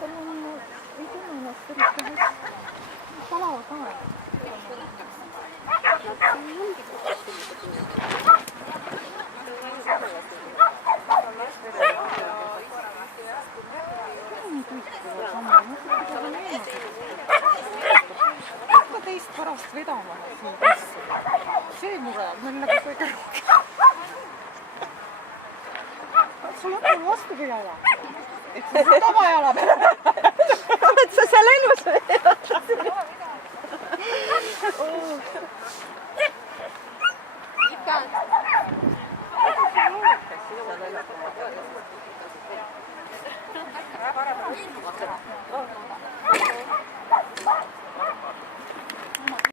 palun ei tunne ennast eriti hästi. Palav ka. Hakka teist pärast vedama siin kassi. See mure on meil nagu kõige rohkem. Sul hakkab vastu pidada. Et sa siit oma jala peale. Oled sa seal elus või? Ikka.